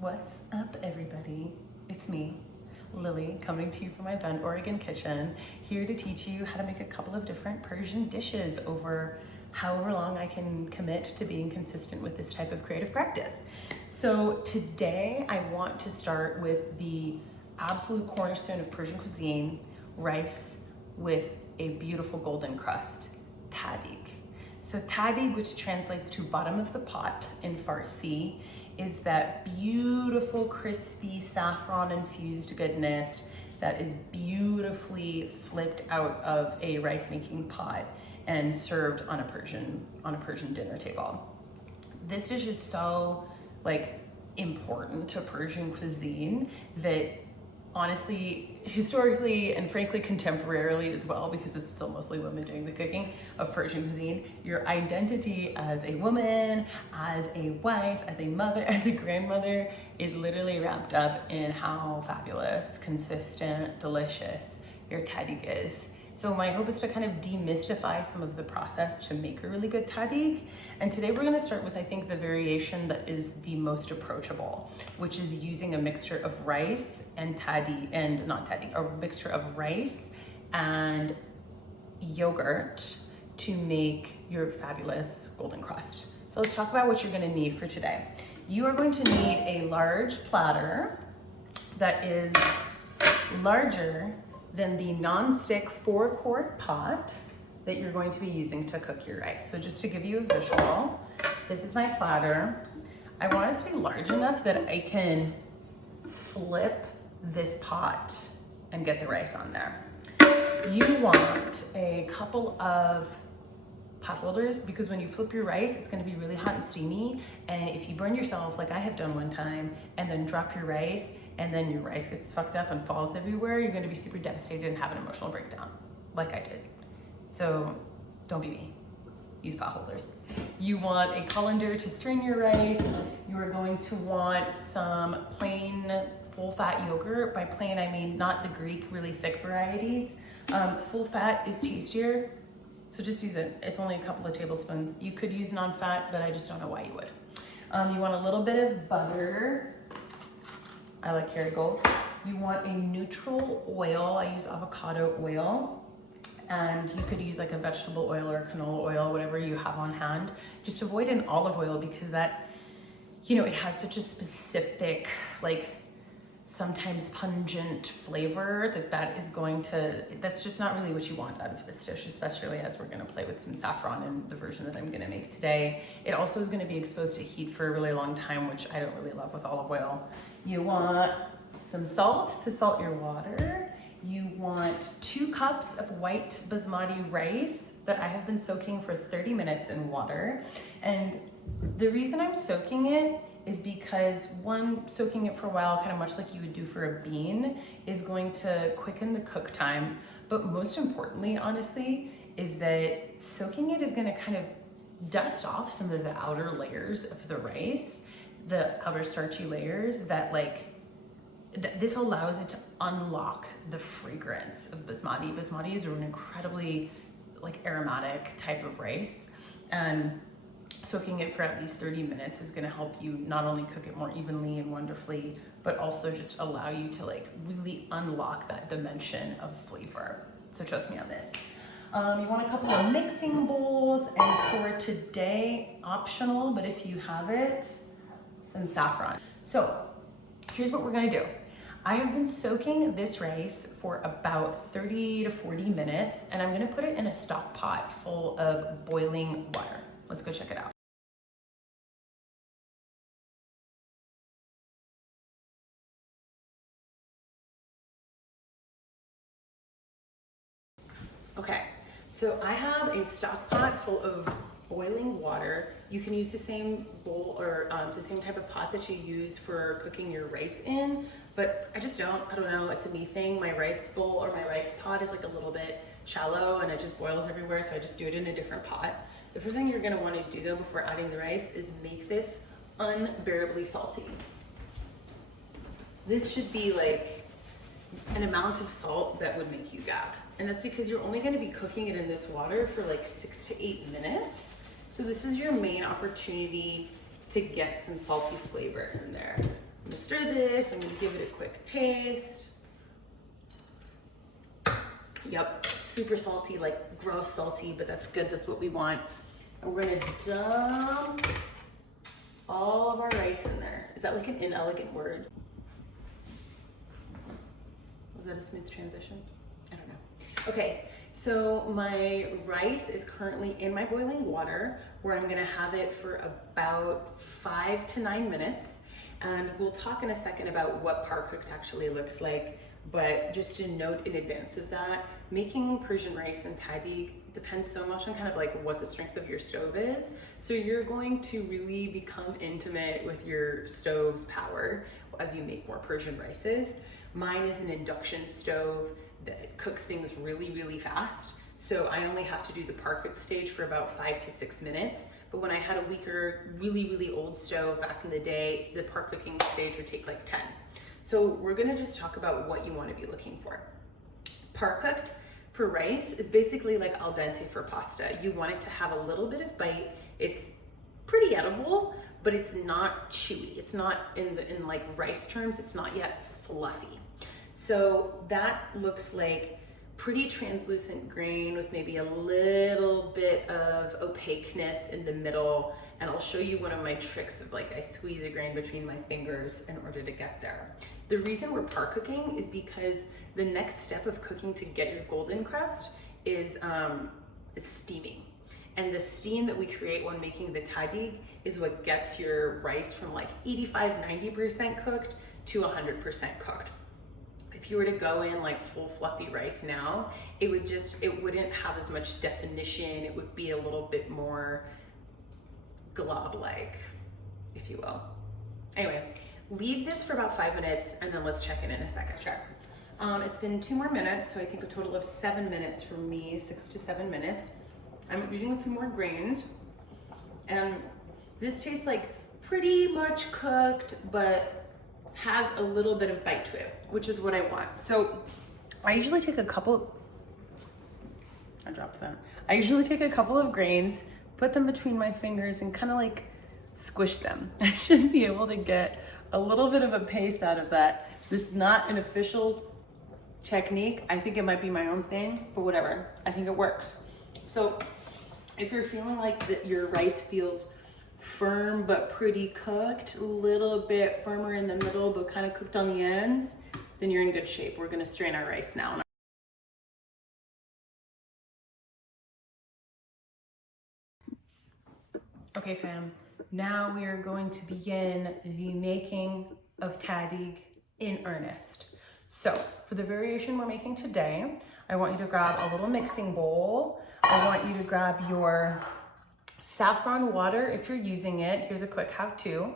What's up, everybody? It's me, Lily, coming to you from my Bend, Oregon kitchen, here to teach you how to make a couple of different Persian dishes over however long I can commit to being consistent with this type of creative practice. So today I want to start with the absolute cornerstone of Persian cuisine, rice with a beautiful golden crust, Tahdig. So Tahdig, which translates to bottom of the pot in Farsi, is that beautiful, crispy, saffron infused goodness that is beautifully flipped out of a rice making pot and served on a Persian dinner table. This dish is so important to Persian cuisine that honestly, historically and frankly contemporarily as well, because it's still mostly women doing the cooking of Persian cuisine, your identity as a woman, as a wife, as a mother, as a grandmother is literally wrapped up in how fabulous, consistent, delicious your tahdig is. So my hope is to kind of demystify some of the process to make a really good tahdig. And today we're gonna start with, I think, the variation that is the most approachable, which is using a mixture of rice and a mixture of rice and yogurt to make your fabulous golden crust. So let's talk about what you're gonna need for today. You are going to need a large platter that is larger than the non-stick 4-quart pot that you're going to be using to cook your rice. So just to give you a visual, this is my platter. I want it to be large enough that I can flip this pot and get the rice on there. You want a couple of pot holders because when you flip your rice, it's gonna be really hot and steamy. And if you burn yourself, like I have done one time, and then drop your rice, and then your rice gets fucked up and falls everywhere, you're gonna be super devastated and have an emotional breakdown, like I did. So don't be me, use pot holders. You want a colander to strain your rice. You are going to want some plain full fat yogurt. By plain, I mean not the Greek, really thick varieties. Full fat is tastier, so just use it. It's only a couple of tablespoons. You could use non-fat, but I just don't know why you would. You want a little bit of butter. I like Kerrygold. You want a neutral oil. I use avocado oil. And you could use like a vegetable oil or canola oil, whatever you have on hand. Just avoid an olive oil because that, it has such a specific, sometimes pungent flavor that's just not really what you want out of this dish, especially as we're gonna play with some saffron in the version that I'm gonna make today. It also is gonna be exposed to heat for a really long time, which I don't really love with olive oil. You want some salt to salt your water. You want 2 cups of white basmati rice that I have been soaking for 30 minutes in water. And the reason I'm soaking it is because one, soaking it for a while, kind of much like you would do for a bean, is going to quicken the cook time. But most importantly, honestly, is that soaking it is gonna kind of dust off some of the outer layers of the rice, the outer starchy layers that this allows it to unlock the fragrance of basmati. Basmati is an incredibly aromatic type of rice, and soaking it for at least 30 minutes is gonna help you not only cook it more evenly and wonderfully, but also just allow you to really unlock that dimension of flavor. So trust me on this. You want a couple of mixing bowls, and for today, optional, but if you have it, some saffron. So here's what we're gonna do. I have been soaking this rice for about 30 to 40 minutes, and I'm gonna put it in a stock pot full of boiling water. Let's go check it out. Okay, so I have a stock pot full of boiling water. You can use the same bowl or the same type of pot that you use for cooking your rice in, but I don't know, it's a me thing. My rice bowl or my rice pot is a little bit shallow and it just boils everywhere, so I just do it in a different pot. The first thing you're gonna wanna do though before adding the rice is make this unbearably salty. This should be an amount of salt that would make you gag. And that's because you're only gonna be cooking it in this water for 6 to 8 minutes. So this is your main opportunity to get some salty flavor in there. I'm gonna stir this, I'm gonna give it a quick taste. Yep, super salty, like gross salty, but that's good, that's what we want. And we're gonna dump all of our rice in there. Is that like an inelegant word? Was that a smooth transition? I don't know. Okay, so my rice is currently in my boiling water where I'm gonna have it for about 5 to 9 minutes. And we'll talk in a second about what par cooked actually looks like. But just a note in advance of that, making Persian rice and tahdig depends so much on kind of like what the strength of your stove is. So you're going to really become intimate with your stove's power as you make more Persian rices. Mine is an induction stove that cooks things really, really fast. So I only have to do the par cooked stage for about 5 to 6 minutes. But when I had a weaker, really, really old stove back in the day, the par cooking stage would take like 10. So we're gonna just talk about what you wanna be looking for. Par cooked for rice is basically like al dente for pasta. You want it to have a little bit of bite. It's pretty edible, but it's not chewy. It's not in like rice terms, it's not yet fluffy. So that looks like pretty translucent grain with maybe a little bit of opaqueness in the middle. And I'll show you one of my tricks of like I squeeze a grain between my fingers in order to get there. The reason we're par cooking is because the next step of cooking to get your golden crust is steaming. And the steam that we create when making the tahdig is what gets your rice from like 85–90% cooked to 100% cooked. If you were to go in like full fluffy rice now, it wouldn't have as much definition. It would be a little bit more glob-like, if you will. Anyway, leave this for about 5 minutes and then let's check in a second. Let's check. It's been 2 more minutes, so I think a total of 7 minutes for me, 6 to 7 minutes. I'm using a few more grains, and this tastes like pretty much cooked, but has a little bit of bite to it, which is what I want. So I usually take a couple, I dropped that. I usually take a couple of grains, put them between my fingers and kind of like squish them. I should be able to get a little bit of a paste out of that. This is not an official technique. I think it might be my own thing, but whatever. I think it works. So if you're feeling like that your rice feels firm but pretty cooked, a little bit firmer in the middle but kind of cooked on the ends, then you're in good shape. We're gonna strain our rice now. Okay fam, now we are going to begin the making of tahdig in earnest. So for the variation we're making today, I want you to grab a little mixing bowl. I want you to grab your saffron water if you're using it. Here's a quick how-to.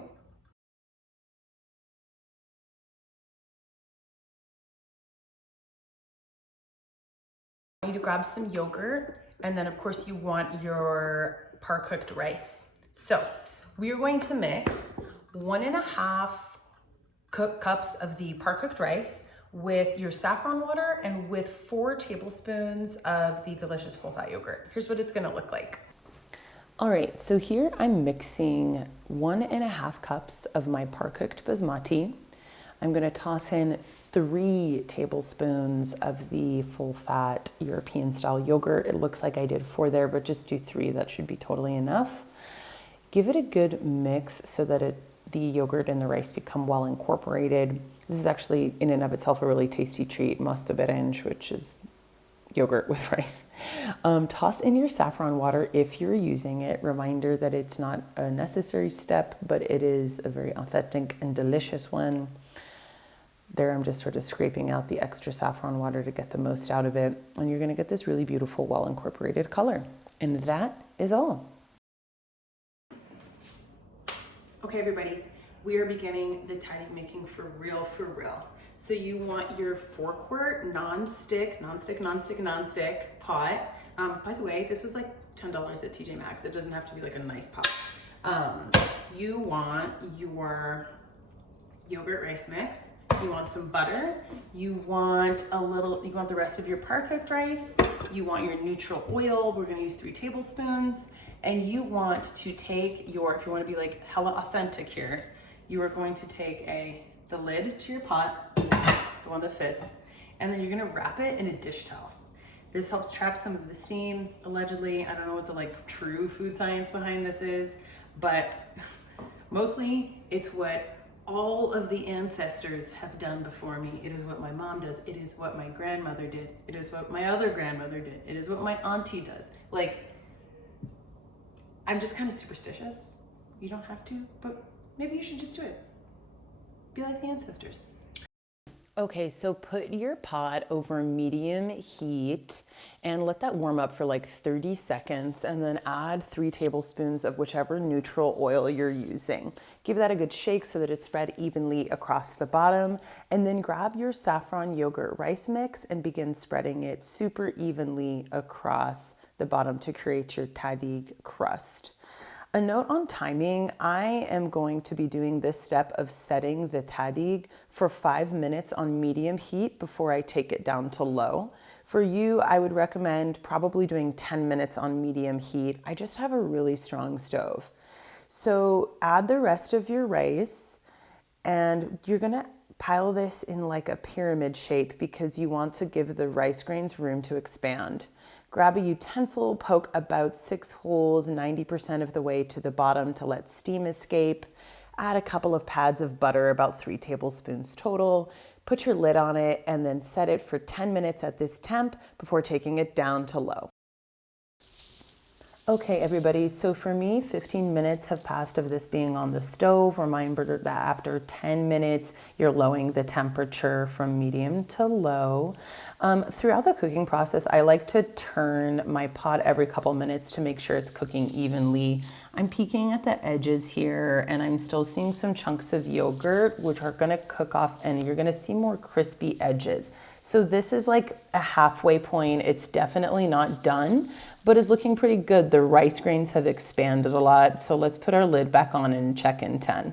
I want you to grab some yogurt, and then of course you want your par-cooked rice. So we are going to mix 1.5 cups of the par-cooked rice with your saffron water and with 4 tablespoons of the delicious full-fat yogurt. Here's what it's gonna look like. All right, so here I'm mixing 1.5 cups of my par-cooked basmati. I'm gonna toss in 3 tablespoons of the full-fat European-style yogurt. It looks like I did 4 there, but just do 3, that should be totally enough. Give it a good mix so that the yogurt and the rice become well incorporated. This is actually in and of itself a really tasty treat, mosta berenj, which is yogurt with rice. Toss in your saffron water if you're using it. Reminder that it's not a necessary step, but it is a very authentic and delicious one. There I'm just sort of scraping out the extra saffron water to get the most out of it. And you're gonna get this really beautiful, well incorporated color. And that is all. Okay, everybody, we are beginning the tahdig making for real, for real. So you want your 4-quart non-stick pot. By the way, this was like $10 at TJ Maxx. It doesn't have to be like a nice pot. You want your yogurt rice mix. You want some butter. You want the rest of your par-cooked rice. You want your neutral oil. We're gonna use 3 tablespoons. And you want to take if you wanna be like hella authentic here, you are going to take the lid to your pot, the one that fits, and then you're gonna wrap it in a dish towel. This helps trap some of the steam, allegedly. I don't know what the true food science behind this is, but mostly it's what all of the ancestors have done before me. It is what my mom does. It is what my grandmother did. It is what my other grandmother did. It is what my auntie does. I'm just kind of superstitious. You don't have to, but maybe you should just do it. Be like the ancestors. Okay, so put your pot over medium heat and let that warm up for 30 seconds, and then add 3 tablespoons of whichever neutral oil you're using. Give that a good shake so that it's spread evenly across the bottom, and then grab your saffron yogurt rice mix and begin spreading it super evenly across the bottom to create your tahdig crust. A note on timing, I am going to be doing this step of setting the tahdig for 5 minutes on medium heat before I take it down to low. For you, I would recommend probably doing 10 minutes on medium heat. I just have a really strong stove. So add the rest of your rice, and you're gonna pile this in a pyramid shape because you want to give the rice grains room to expand. Grab a utensil, poke about 6 holes 90% of the way to the bottom to let steam escape. Add a couple of pads of butter, about 3 tablespoons total. Put your lid on it and then set it for 10 minutes at this temp before taking it down to low. Okay, everybody, so for me, 15 minutes have passed of this being on the stove. Remember that after 10 minutes, you're lowering the temperature from medium to low. Throughout the cooking process, I like to turn my pot every couple minutes to make sure it's cooking evenly. I'm peeking at the edges here, and I'm still seeing some chunks of yogurt, which are gonna cook off, and you're gonna see more crispy edges. So this is a halfway point. It's definitely not done, but it's looking pretty good. The rice grains have expanded a lot. So let's put our lid back on and check in 10.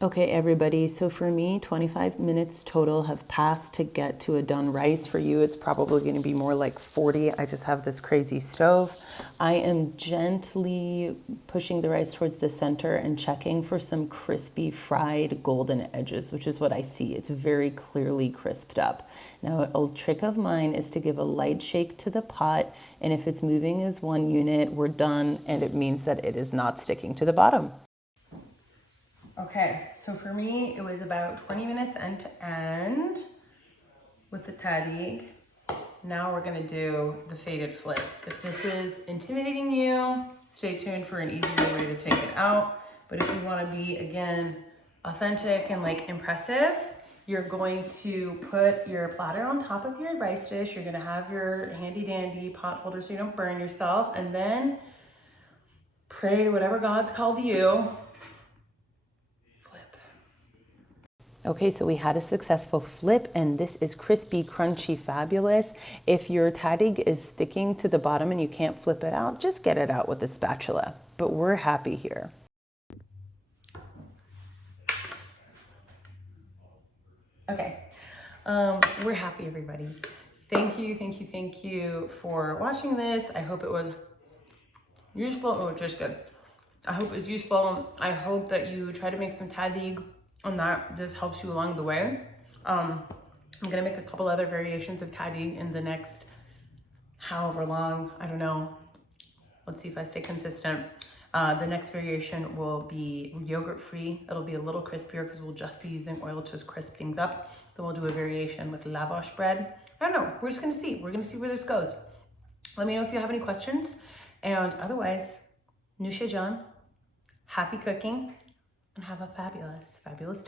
Okay, everybody, so for me, 25 minutes total have passed to get to a done rice. For you, it's probably gonna be more like 40. I just have this crazy stove. I am gently pushing the rice towards the center and checking for some crispy fried golden edges, which is what I see. It's very clearly crisped up. Now, a trick of mine is to give a light shake to the pot, and if it's moving as one unit, we're done, and it means that it is not sticking to the bottom. Okay, so for me, it was about 20 minutes end to end with the tahdig. Now we're gonna do the faded flip. If this is intimidating you, stay tuned for an easier way to take it out. But if you wanna be, again, authentic and impressive, you're going to put your platter on top of your rice dish. You're gonna have your handy dandy pot holder so you don't burn yourself, and then pray to whatever God's called you. Okay, so we had a successful flip, and this is crispy, crunchy, fabulous. If your tahdig is sticking to the bottom and you can't flip it out, just get it out with a spatula. But we're happy here. Okay, we're happy, everybody. Thank you for watching this. I hope it was useful. Oh, just good. I hope it was useful. I hope that you try to make some tahdig, and that this helps you along the way. I'm gonna make a couple other variations of tahdig in the next however long, I don't know. Let's see if I stay consistent. The next variation will be yogurt free. It'll be a little crispier because we'll just be using oil to crisp things up. Then we'll do a variation with lavash bread. I don't know, we're just gonna see. We're gonna see where this goes. Let me know if you have any questions. And otherwise, Nushe John, happy cooking, and have a fabulous, fabulous day.